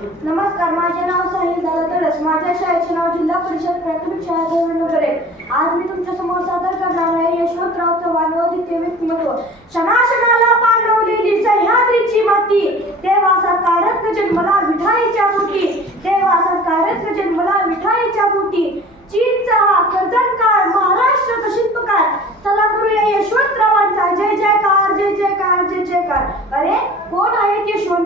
नमस्कार माझे नाव साहिल दादा माझ्या शाळेचे नाव जिल्हा परिषद प्राथमिक शाळा धोरणनगर आहे आज मी तुमच्यासमोर सादर करणार आहे यशवंतराव चव्हाण व द्वितीय व्यक्तिमत्व शनाशनाला पांडवलेली सह्याद्रीची माती. देवासारखा रत्न जन्मला विठाईच्या पोटी. देवासारखा रत्न जन्मला विठाईच्या पोटी. चीनचा हा कर्दनकाळ महाराष्ट्राचा शिल्पकार चला करूया यशवंतरावांचा. जय जयकार जय जयकार जय जयकार. अरे कोण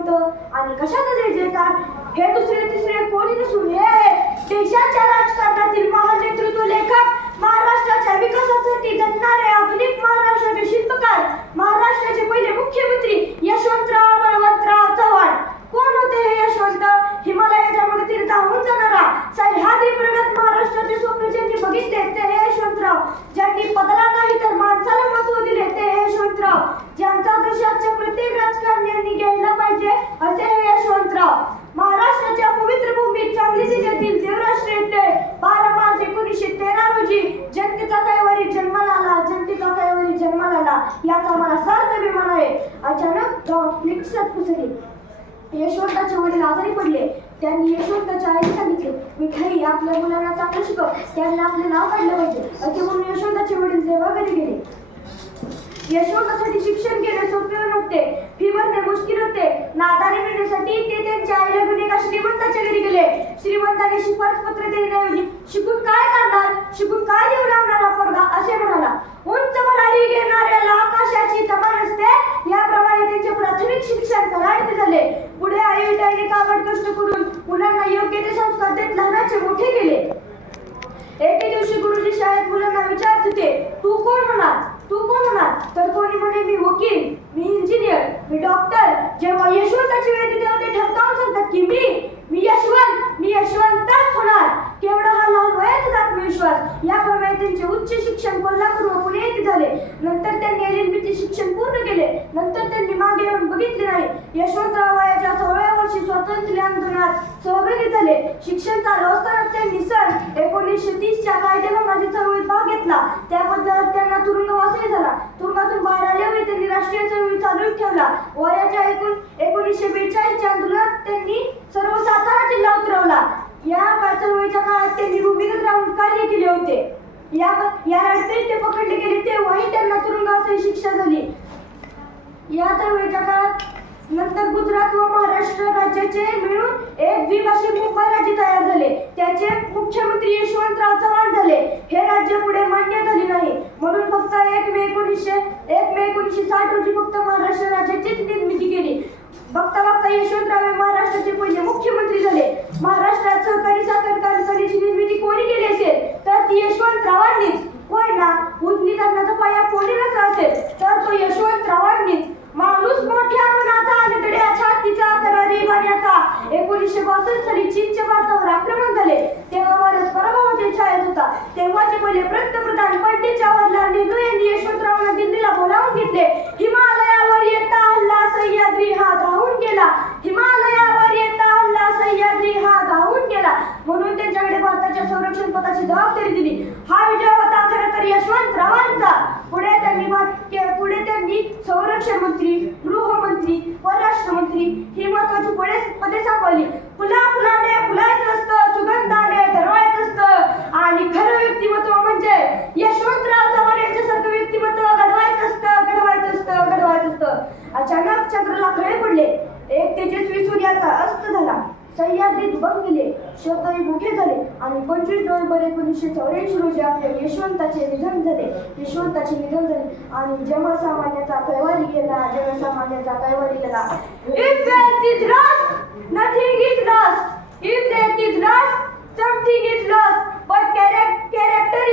आहेत आणि कशाचा जय जयकार हे दुसरे तिसरे कोणी नसून? हे! आहे देशाच्या राजकारणातील महान नेतृत्व लेखक महाराष्ट्राच्या विकासासाठी जगणारे आधुनिक महाराष्ट्राचे शिल्पकार महाराष्ट्राचे पहिले मुख्यमंत्री यशवंतराव बळवंतराव चव्हाण कोण होते हे यशवंत हिमालयाच्या मदतीने धावून जाणारा सह्याद्री प्रगत महाराष्ट्राचे स्वप्न ज्यांनी बघितले ते हे यशवंतराव ज्यांनी पदरा नाही तर माणसाला महत्त्व दिले ते हे यशवंतराव ज्यांचा देशाच्या प्रत्येक राजकारण्यांनी घ्यायला पाहिजे असे हे यशवंतराव महाराष्ट्राच्या पवित्र भूमीत सांगली जिल्ह्यातील देवराष्ट्र येथे बारा मार्च एकोणीसशे तेरा रोजी जनतेचा कैवारी जन्माला आला जनतेचा कैवारी जन्माला आला याचा मला सार्थ अभिमान आहे. अचानक गावात निक्षात पुसली यशवंताचे वडील आजारी पडले. त्यांनी यशवंताच्या आईने सांगितले मिठाई आपल्या मुलांना चांगलं शिकव. त्यांना आपले नाव काढलं पाहिजे. असे म्हणून यशवंताचे वडील देवाघरी गेले. यशवंतासाठी शिक्षण घेणे सोपे नव्हते. फी भरणे मुश्किल होते. नादाने मिळण्यासाठी ते त्यांच्या आईला घेऊन एका श्रीमंताच्या घरी गेले? श्रीमंताने शिफारस पत्र देण्याऐवजी शिकून काय करणार शिकून काय देऊ लागणार हा पोरगा? असे म्हणाला. उंच भरारी घेणाऱ्याला आकाशाची तमान असते. याप्रमाणे त्यांचे प्राथमिक शिक्षण कराडते झाले. पुढे आई विटाईने काबड कष्ट करून मुलांना योग्य ते संस्कार देत लहानाचे मोठे केले. एके दिवशी गुरुजी शाळेत मुलांना विचारत होते तू कोण होणार? तू कोण होणार? तर कोणी म्हणे मी वकील मी इंजिनियर मी डॉक्टर जेव्हा यशवंताची वेळ येते तेव्हा ते ठपकावून सांगतात की मी मी यशवंत मी यशवंतच होणार. केवढा हा लहान वयातच आत्मविश्वास. याप्रमाणे त्यांचे उच्च शिक्षण कोल्हापूर व पुणे येथे झाले. नंतर त्यांनी एल शिक्षण पूर्ण केले. नंतर त्यांनी मागे येऊन बघितले नाही. यशवंतराव वयाच्या सोळाव्या वर्षी स्वातंत्र्य आंदोलनात सहभागी झाले. शिक्षण चालू असताना त्यांनी सन एकोणीसशे तीसच्या कायदेभंगाची चळवळीत भाग घेतला. त्याबद्दल त्यांना तुरुंगातून बाहेर आल्यावर त्यांनी राष्ट्रीय चळवळी चालू ठेवला. वयाच्या एकूण एकोणीसशे बेचाळीसच्या आंदोलनात त्यांनी सर्व सातारा जिल्हा उतरवला. या चळवळीच्या काळात त्यांनी भूमिगत राहून कार्य केले होते. या या लढतीत ते पकडले गेले तेव्हाही त्यांना तुरुंगवासाची शिक्षा झाली. या चळवळीच्या काळात नंतर गुजरात व महाराष्ट्र राज्याचे मिळून एक द्विभाषिक मुंबई राज्य तयार झाले. त्या मुख्यमंत्री यशवंतराव चव्हाण झाले हे राज्य पुढे मान्य झाले नाही म्हणून फक्त एक मे एकोणीसशे एक मे एकोणीसशे साठ रोजी फक्त महाराष्ट्र राज्याचीच निर्मिती केली बघता बघता यशवंतराव हे महाराष्ट्राचे पहिले मुख्यमंत्री झाले महाराष्ट्रात सहकारी साखर कारखान्याची निर्मिती कोणी केली असेल तर ती यशवंतरावांनीच होय ना उजनी धरणाचा पाया कोणी रचला असेल तर तो यशवंतरावांनीच माणूस मोठ्या मनाचा आणि तड्या छातीचा करारी बऱ्याचा एकोणीसशे बासष्ट साली चीनच्या भारतावर आक्रमण झाले. तेव्हा भारत पराभवाच्या छायेत होता. तेव्हाचे पहिले पंतप्रधान पंडित जवाहरलाल नेहरू यांनी यशवंतरावांना दिल्लीला बोलावून घेतले. हिमालयावर येता हल्ला सह्याद्री हा धावून गेला. हिमालयावर येता हल्ला सह्याद्री हा धावून गेला. म्हणून त्यांच्याकडे भारताच्या संरक्षण पदाची जबाबदारी दिली. हा विजय होता खरं तर यशवंतरावांचा. पुढे त्यांनी पुढे त्यांनी संरक्षण मंत्री गृहमंत्री परराष्ट्र मंत्री ही महत्वाची पुढे पदे फुला फुलाने फुलायचं असतं सुगंधाने धरवायचं असतं. आणि खरं व्यक्तिमत्व म्हणजे यशवंतराव चव्हाण यांच्यासारखं व्यक्तिमत्व घडवायचं असतं घडवायचं असतं घडवायचं असतं. अचानक चंद्राला खळे पडले. एक तेजस्वी सूर्याचा अस्त झाला. सह्याद्रीत बंद गेले शब्दही मोठे झाले. आणि पंचवीस नोव्हेंबर एकोणीसशे चौऱ्याऐंशी रोजी आपल्या यशवंताचे निधन झाले. यशवंताचे निधन झाले. आणि जनसामान्याचा कैवारी गेला जनसामान्याचा कैवारी गेला Nothing is lost. If there is lost, something is lost. But charac- character is